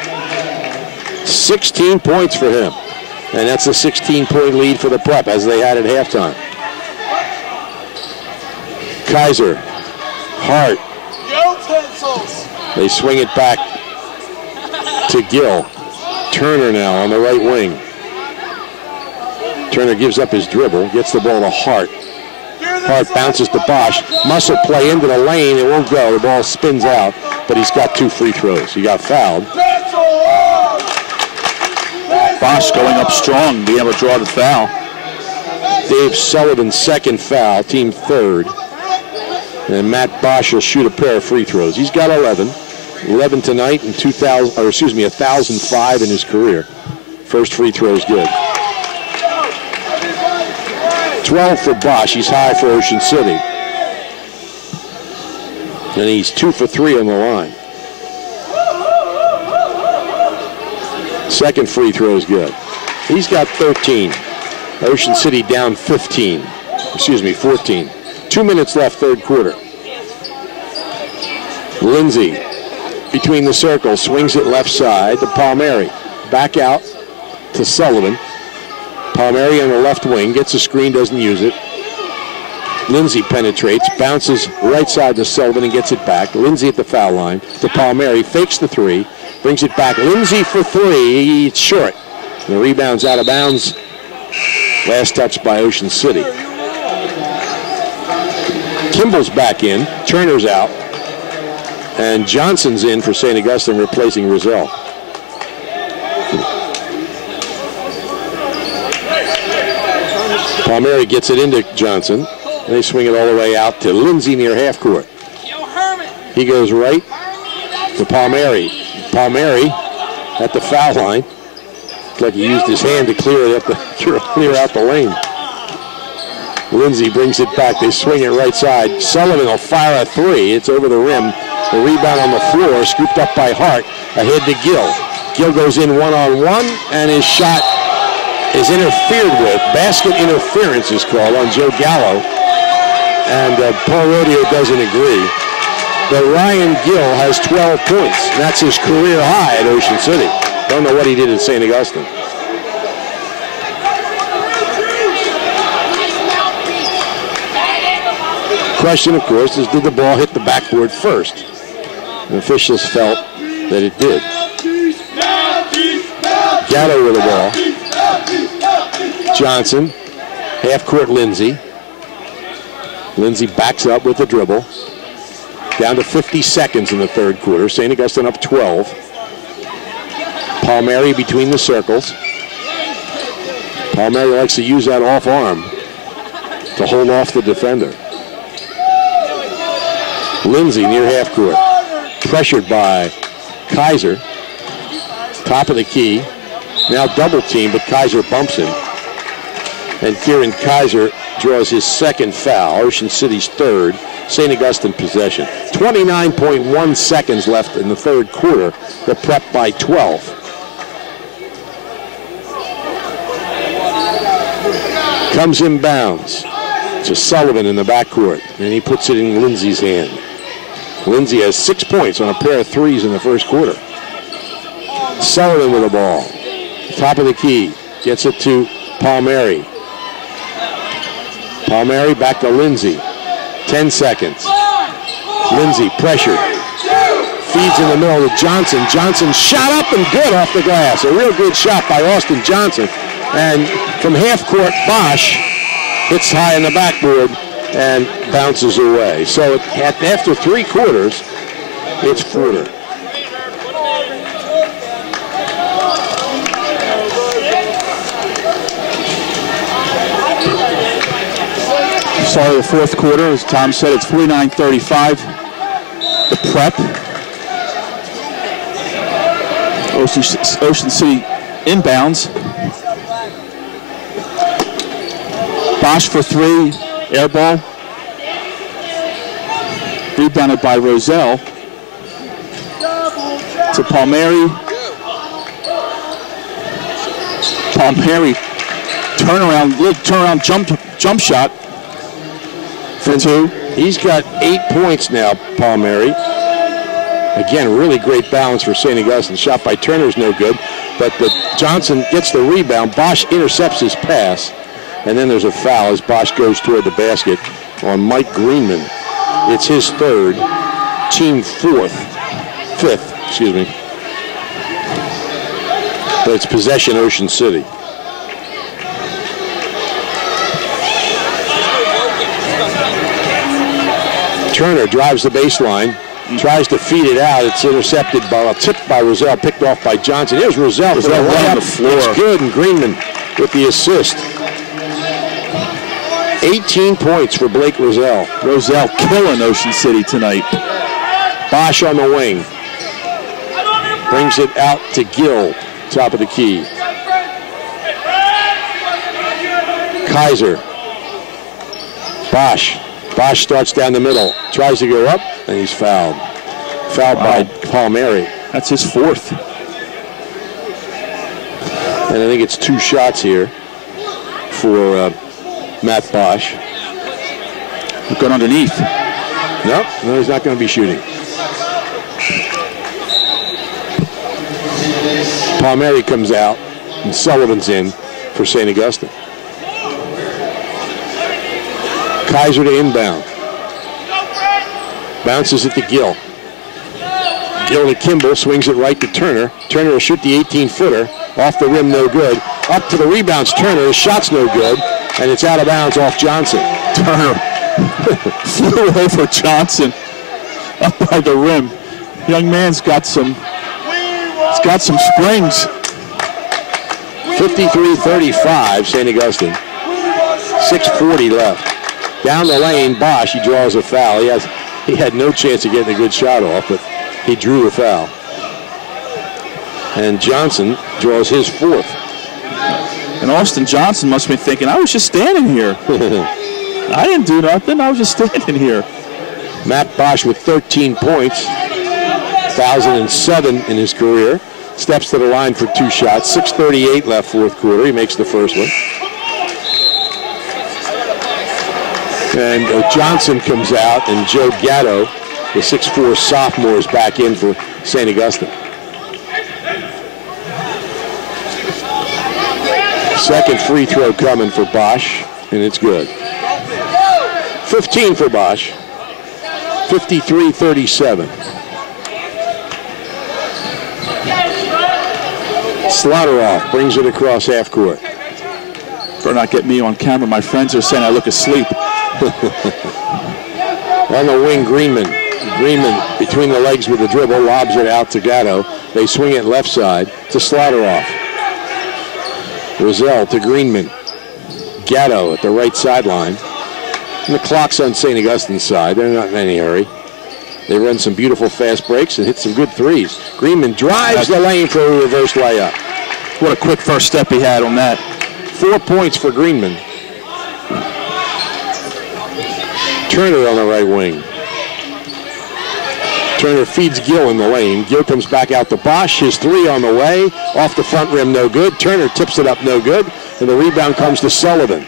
16 points for him. And that's a 16-point lead for the Prep as they had at halftime. Kaiser. Hart. They swing it back to Gill. Turner now on the right wing. Turner gives up his dribble, gets the ball to Hart. Hart bounces to Bosch. Muscle play into the lane. It won't go. The ball spins out, but he's got 2 free throws. He got fouled. Bosch going up strong, being able to draw the foul. Dave Sullivan's second foul, team third. And Matt Bosch will shoot a pair of free throws. He's got 11. 11 tonight and 1,005 in his career. First free throw is good. 12 for Bosch. He's high for Ocean City. And he's 2 for 3 on the line. Second free throw is good. He's got 13. Ocean City down 14. 2 minutes left third quarter. Lindsay between the circles, swings it left side to Palmieri. Back out to Sullivan. Palmieri on the left wing, gets a screen, doesn't use it. Lindsay penetrates, bounces right side to Sullivan and gets it back. Lindsay at the foul line to Palmieri, fakes the 3, brings it back. Lindsay for 3, it's short. The rebound's out of bounds. Last touch by Ocean City. Kimball's back in, Turner's out, and Johnson's in for St. Augustine, replacing Roselle. Palmieri gets it into Johnson, and they swing it all the way out to Lindsay near half court. He goes right to Palmieri. Palmieri at the foul line. Looks like he used his hand to clear out the lane. Lindsay brings it back. They swing it right side. Sullivan will fire a 3. It's over the rim. The rebound on the floor, scooped up by Hart. Ahead to Gill. Gill goes in one-on-one, and his shot is interfered with. Basket interference is called on Joe Gallo. And Paul Rodeo doesn't agree. But Ryan Gill has 12 points. That's his career high at Ocean City. Don't know what he did at St. Augustine. Question, of course, is did the ball hit the backboard first? And officials felt that it did. Gallo with the ball. Johnson, half-court Lindsay. Lindsay backs up with the dribble. Down to 50 seconds in the third quarter. St. Augustine up 12. Palmieri between the circles. Palmieri likes to use that off arm to hold off the defender. Lindsay near half court. Pressured by Kaiser. Top of the key. Now double team, but Kaiser bumps him. And Kieran Kaiser draws his second foul. Ocean City's third. St. Augustine possession. 29.1 seconds left in the third quarter. The Prep by 12. Comes inbounds to Sullivan in the backcourt, and he puts it in Lindsay's hand. Lindsay has 6 points on a pair of 3s in the first quarter. Sullivan with the ball. Top of the key. Gets it to Palmieri. Palmieri back to Lindsay. 10 seconds. Lindsay pressured. Feeds in the middle to Johnson. Johnson shot up and good off the glass. A real good shot by Austin Johnson. And from half court, Bosch hits high in the backboard and bounces away. So after 3 quarters, it's Porter. Start of the fourth quarter, as Tom said, it's 49-35. The prep. Ocean City inbounds. Bosch for 3, air ball. Rebounded by Roselle. To Palmieri. Palmieri, little turnaround jump shot. For 2. He's got 8 points now, Palmieri. Again, really great balance for St. Augustine. Shot by Turner's no good, but Johnson gets the rebound. Bosch intercepts his pass, and then there's a foul as Bosch goes toward the basket on Mike Greenman. It's his 3rd, team 5th, excuse me. But it's possession Ocean City. Turner drives the baseline, tries to feed it out. It's intercepted by tipped by Roselle, picked off by Johnson. Here's Roselle for the layup on the floor. It's good, and Greenman with the assist. 18 points for Blake Roselle. Roselle killing Ocean City tonight. Bosch on the wing. Brings it out to Gill, top of the key. Kaiser. Bosch. Bosch starts down the middle, tries to go up, and he's fouled. Fouled by Palmieri. That's his 4th. And I think it's 2 shots here for Matt Bosch. Going underneath. No, he's not going to be shooting. Palmieri comes out, and Sullivan's in for St. Augustine. Kaiser to inbound. Bounces it to Gill. Gill to Kimball, swings it right to Turner. Turner will shoot the 18-footer. Off the rim, no good. Up to the rebounds, Turner. His shot's no good. And it's out of bounds off Johnson. Turner flew over Johnson up by the rim. Young man's got some springs. 53-35, St. Augustine. 6:40 left. Down the lane, Bosch, he draws a foul. He had no chance of getting a good shot off, but he drew a foul. And Johnson draws his 4th. And Austin Johnson must be thinking, I was just standing here. I didn't do nothing, I was just standing here. Matt Bosch with 13 points, 1,007 in his career. Steps to the line for 2 shots. 6:38 left fourth quarter. He makes the first one. And Johnson comes out, and Joe Gatto, the 6'4 sophomore, is back in for St. Augustine. Second free throw coming for Bosch, and it's good. 15 for Bosch. 53-37. Slaughterhoff brings it across half court. Better not get me on camera. My friends are saying I look asleep. On the wing, Greenman. Greenman between the legs with the dribble, lobs it out to Gatto. They swing it left side to Slaughterhoff. Roselle to Greenman. Gatto at the right sideline. And the clock's on St. Augustine's side. They're not in any hurry. They run some beautiful fast breaks and hit some good threes. Greenman drives the lane for a reverse layup. What a quick first step he had on that. 4 points for Greenman. Turner on the right wing. Turner feeds Gill in the lane. Gill comes back out to Bosch. His 3 on the way. Off the front rim, no good. Turner tips it up, no good. And the rebound comes to Sullivan.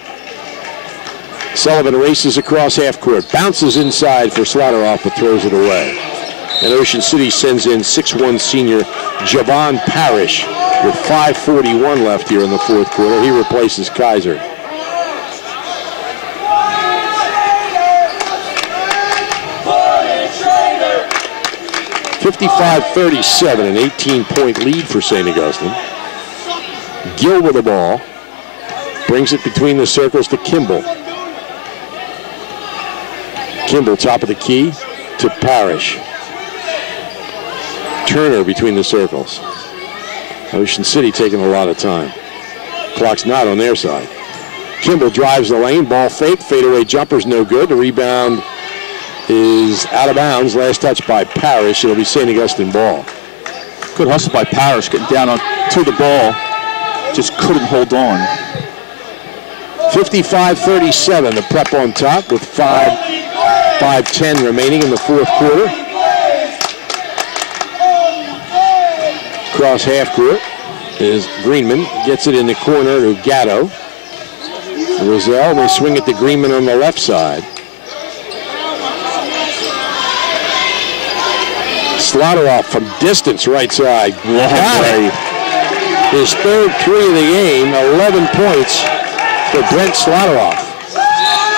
Sullivan races across half court. Bounces inside for Slaughterhoff, but throws it away. And Ocean City sends in 6'1 senior Javon Parrish with 5:41 left here in the fourth quarter. He replaces Kaiser. (55-37), an 18-point lead for St. Augustine. Gill with the ball. Brings it between the circles to Kimball. Kimball, top of the key to Parrish. Turner between the circles. Ocean City taking a lot of time. Clock's not on their side. Kimball drives the lane. Ball fake. Fadeaway jumper's no good. The rebound is out of bounds. Last touch by Parrish. It'll be St. Augustine ball. Good hustle by Parrish, getting down to the ball. Just couldn't hold on. 55-37, the Prep on top with 5:10 remaining in the fourth quarter. Across half court is Greenman. Gets it in the corner to Gatto. Roselle, they swing it to Greenman on the left side. Slaughter off from distance right side. Got it. His third three of the game, 11 points for Brent Slaughter-off.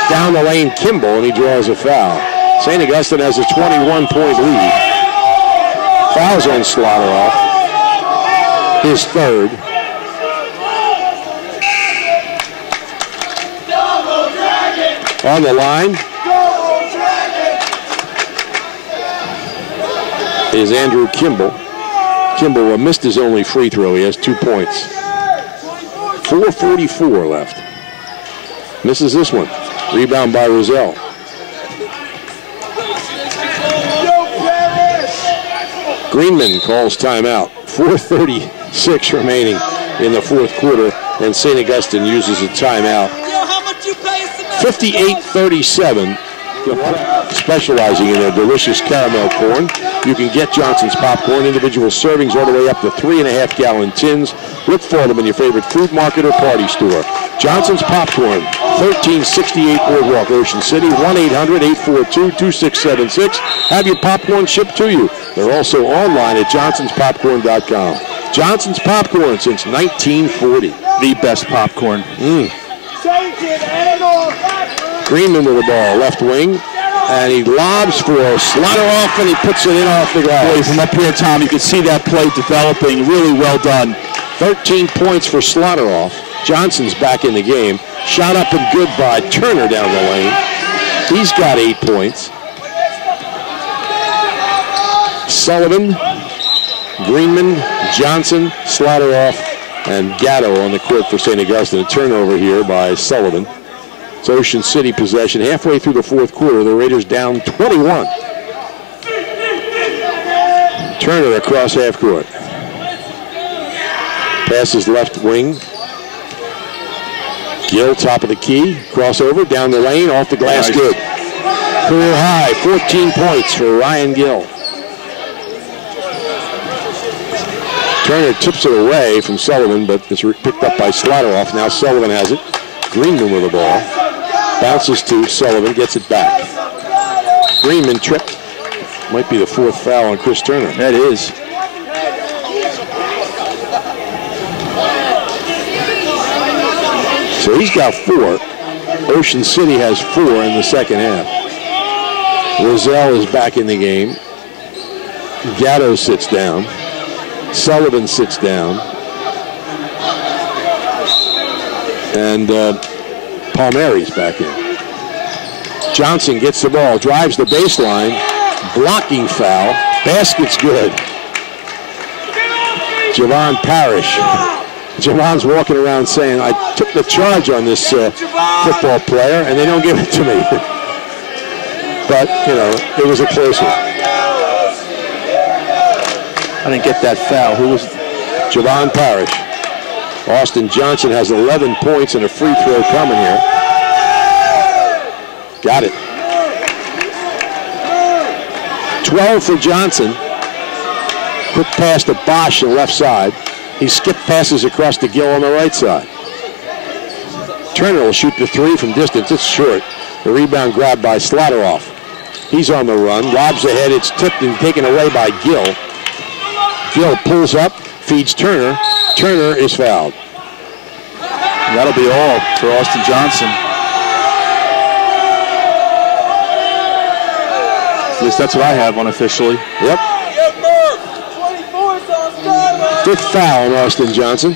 Down the lane, Kimball, and he draws a foul. St. Augustine has a 21-point lead. Fouls on Slaughter-off. His third. On the line is Andrew Kimball. Kimball missed his only free throw. He has 2 points. 4:44 left. Misses this one. Rebound by Roselle. Greenman calls timeout. 4:36 remaining in the fourth quarter, and St. Augustine uses a timeout. 58-37. Specializing in their delicious caramel corn. You can get Johnson's popcorn, individual servings all the way up to 3.5-gallon tins. Look for them in your favorite food market or party store. Johnson's Popcorn, 1368 Boardwalk, Ocean City, 1-800-842-2676. Have your popcorn shipped to you. They're also online at johnsonspopcorn.com. Johnson's Popcorn since 1940. The best popcorn. Greenman with the ball, left wing, and he lobs for Slaughter-off, and he puts it in off the glass. Boy, from up here, Tom, you can see that play developing. Really well done. 13 points for Slaughter-off. Johnson's back in the game. Shot up and good by Turner down the lane. He's got 8 points. Sullivan, Greenman, Johnson, Slaughter-off, and Gatto on the court for St. Augustine. A turnover here by Sullivan. It's Ocean City possession. Halfway through the fourth quarter, the Raiders down 21. Turner across half court. Passes left wing. Gill, top of the key. Crossover, down the lane, off the glass, nice. Good. Career high, 14 points for Ryan Gill. Turner tips it away from Sullivan, but it's picked up by Slaughter-off. Now Sullivan has it. Greenman with the ball. Bounces to Sullivan, gets it back. Greenman tripped. Might be the fourth foul on Chris Turner. That is. So he's got 4. Ocean City has 4 in the second half. Roselle is back in the game. Gatto sits down. Sullivan sits down. And Palmieri's back in. Johnson gets the ball, drives the baseline, blocking foul, basket's good. Javon Parrish. Javon's walking around saying, I took the charge on this football player, and they don't give it to me. But, you know, it was a close one. I didn't get that foul. Who was it? Javon Parrish. Austin Johnson has 11 points and a free throw coming here. Got it. 12 for Johnson. Quick pass to Bosch on the left side. He skipped passes across to Gill on the right side. Turner will shoot the 3 from distance. It's short. The rebound grabbed by Slaughter-off. He's on the run. Lobs ahead. It's tipped and taken away by Gill. Gill pulls up, feeds Turner. Turner is fouled. That'll be all for Austin Johnson. At least that's what I have unofficially. Yep. 5th foul on Austin Johnson.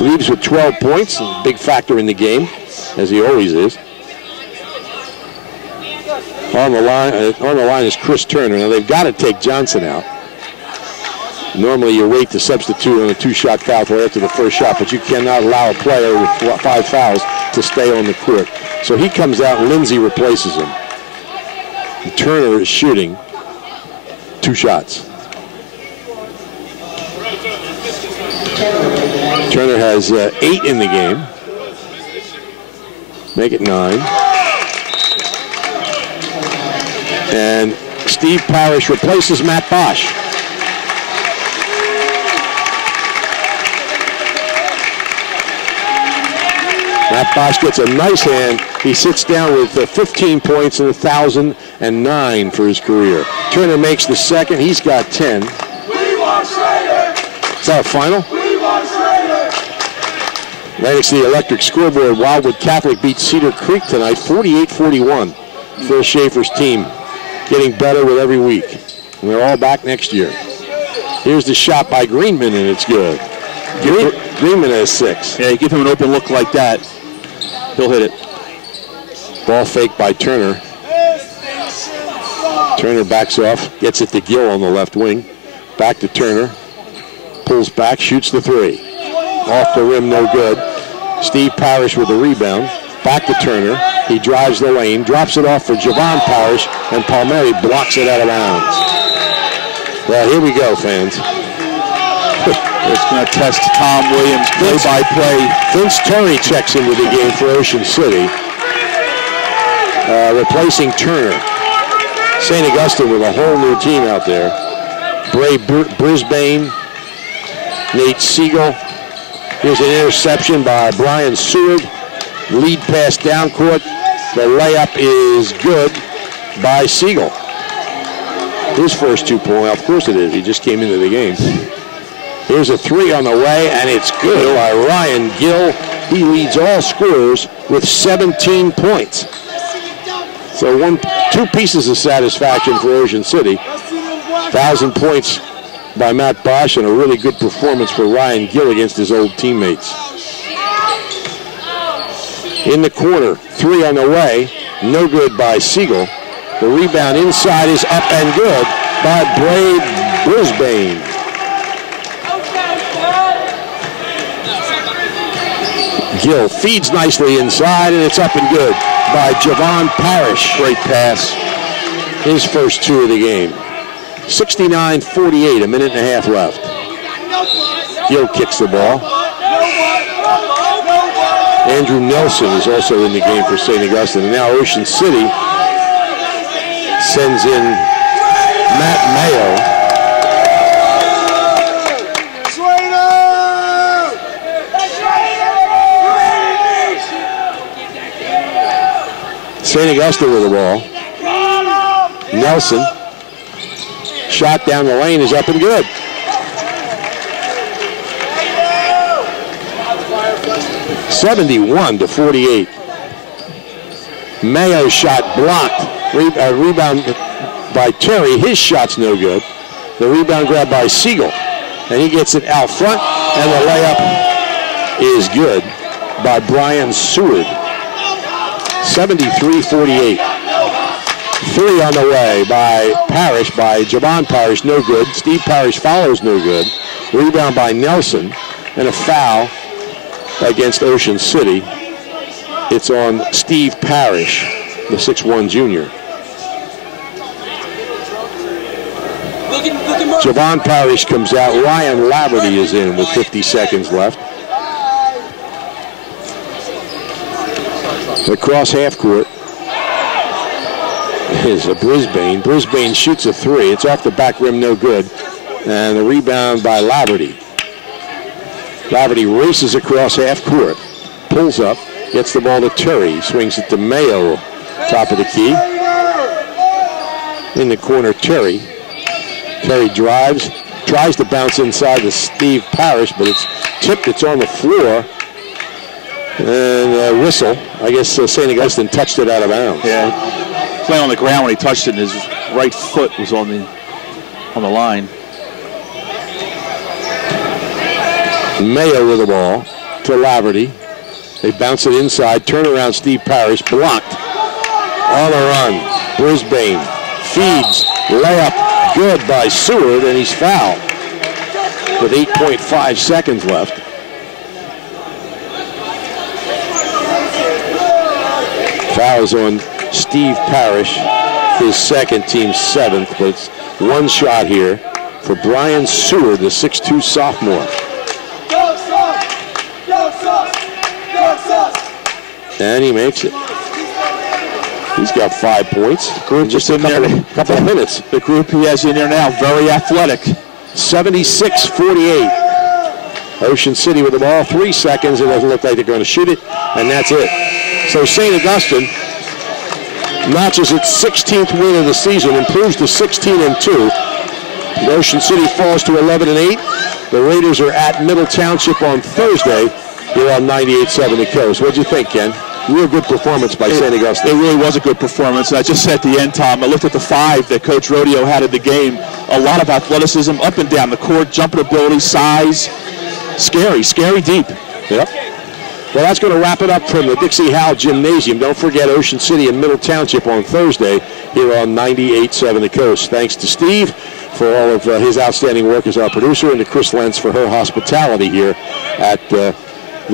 Leaves with 12 points, a big factor in the game, as he always is. On the line is Chris Turner. Now they've got to take Johnson out. Normally you wait to substitute on a 2-shot foul play after the first shot, but you cannot allow a player with 5 fouls to stay on the court. So he comes out and Lindsay replaces him. And Turner is shooting 2 shots. Turner has 8 in the game. Make it 9. And Steve Parrish replaces Matt Bosch. Matt Bosch gets a nice hand. He sits down with 15 points and 1,009 for his career. Turner makes the second. He's got 10. Is that a final? Thanks to the electric scoreboard, Wildwood Catholic beat Cedar Creek tonight, 48-41. Phil Schaefer's team getting better with every week. And they're all back next year. Here's the shot by Greenman, and it's good. Greenman has 6. Yeah, you give him an open look like that, he'll hit it. Ball fake by Turner. Turner backs off, gets it to Gill on the left wing. Back to Turner. Pulls back, shoots the 3. Off the rim, no good. Steve Parrish with the rebound. Back to Turner. He drives the lane, drops it off for Javon Parrish, and Palmieri blocks it out of bounds. Well, here we go, fans. It's going to test Tom Williams play-by-play. Vince Torrey checks into the game for Ocean City, replacing Turner. St. Augustine with a whole new team out there. Bray Brisbane, Nate Siegel. Here's an interception by Brian Seward. Lead pass down court. The layup is good by Siegel. His first 2 points, of course it is. He just came into the game. Here's a 3 on the way, and it's good by Ryan Gill. He leads all scorers with 17 points. So 2 pieces of satisfaction for Ocean City. 1,000 points by Matt Bosch and a really good performance for Ryan Gill against his old teammates. In the corner, 3 on the way, no good by Siegel. The rebound inside is up and good by Bray Brisbane. Gill feeds nicely inside, and it's up and good by Javon Parrish. Great pass. His first 2 of the game. 69-48, a minute and a half left. Gill kicks the ball. Andrew Nelson is also in the game for St. Augustine. And now Ocean City sends in Matt Mayo. St. Augustine with the ball. Nelson. Shot down the lane is up and good. (71-48). Mayo's shot blocked. Rebound by Terry. His shot's no good. The rebound grab by Siegel. And he gets it out front. And the layup is good by Brian Seward. 73-48. 3 on the way by Parrish, by Javon Parrish, no good. Steve Parrish follows, no good. Rebound by Nelson, and a foul against Ocean City. It's on Steve Parrish, the 6'1 junior. Javon Parrish comes out. Ryan Laverty is in with 50 seconds left. Across half court is a Brisbane. Brisbane shoots a 3. It's off the back rim, no good. And the rebound by Laverty. Laverty races across half court, pulls up, gets the ball to Terry, swings it to Mayo, top of the key. In the corner, Terry. Terry drives, tries to bounce inside to Steve Parrish, but it's tipped. It's on the floor. And a whistle. I guess St. Augustine touched it out of bounds. Yeah. Playing on the ground when he touched it, and his right foot was on the line. Mayo with the ball to Laverty. They bounce it inside. Turnaround Steve Parrish. Blocked. On the run. Brisbane feeds. Layup. Good by Seward, and he's fouled with 8.5 seconds left. Fouls on Steve Parrish, his second, team seventh, but it's one shot here for Brian Seward, the 6'2 sophomore. And he makes it. He's got 5 points. Group just in there. Couple of minutes. The group he has in there now, very athletic. 76-48. Ocean City with the ball. 3 seconds. It doesn't look like they're going to shoot it, and that's it. So St. Augustine notches its 16th win of the season, improves to 16-2. Ocean City falls to 11-8. The Raiders are at Middle Township on Thursday here on 98.7 The Coast. What'd you think, Ken? Real good performance by St. Augustine. It really was a good performance. I just said at the end, Tom, I looked at the 5 that Coach Rodeo had in the game. A lot of athleticism up and down the court, jumping ability, size. Scary deep. Yep. Well, that's going to wrap it up from the Dixie Howell Gymnasium. Don't forget Ocean City and Middle Township on Thursday here on 98.7 The Coast. Thanks to Steve for all of his outstanding work as our producer, and to Chris Lentz for her hospitality here at the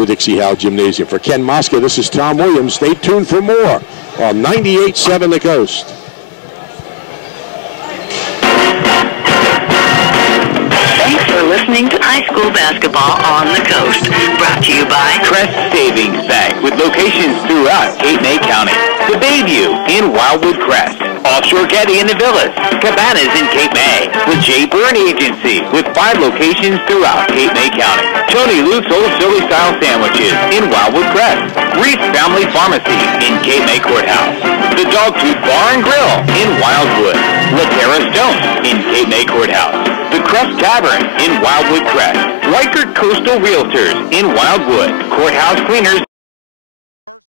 Dixie Howell Gymnasium. For Ken Mosca, this is Tom Williams. Stay tuned for more on 98.7 The Coast. Thanks for listening to high school basketball on the Coast. Brought to you by Crest Savings Bank, with locations throughout Cape May County. The Bayview in Wildwood Crest. Offshore Getty in the Villas. Cabanas in Cape May. The J. Byrne Agency, with 5 locations throughout Cape May County. Tony Luke's Old Philly Style Sandwiches in Wildwood Crest. Reese Family Pharmacy in Cape May Courthouse. The Dogtooth Bar and Grill in Wildwood. La Terra Stone in Cape May Courthouse. The Crest Tavern in Wildwood Crest. Reichert Coastal Realtors in Wildwood. Courthouse Cleaners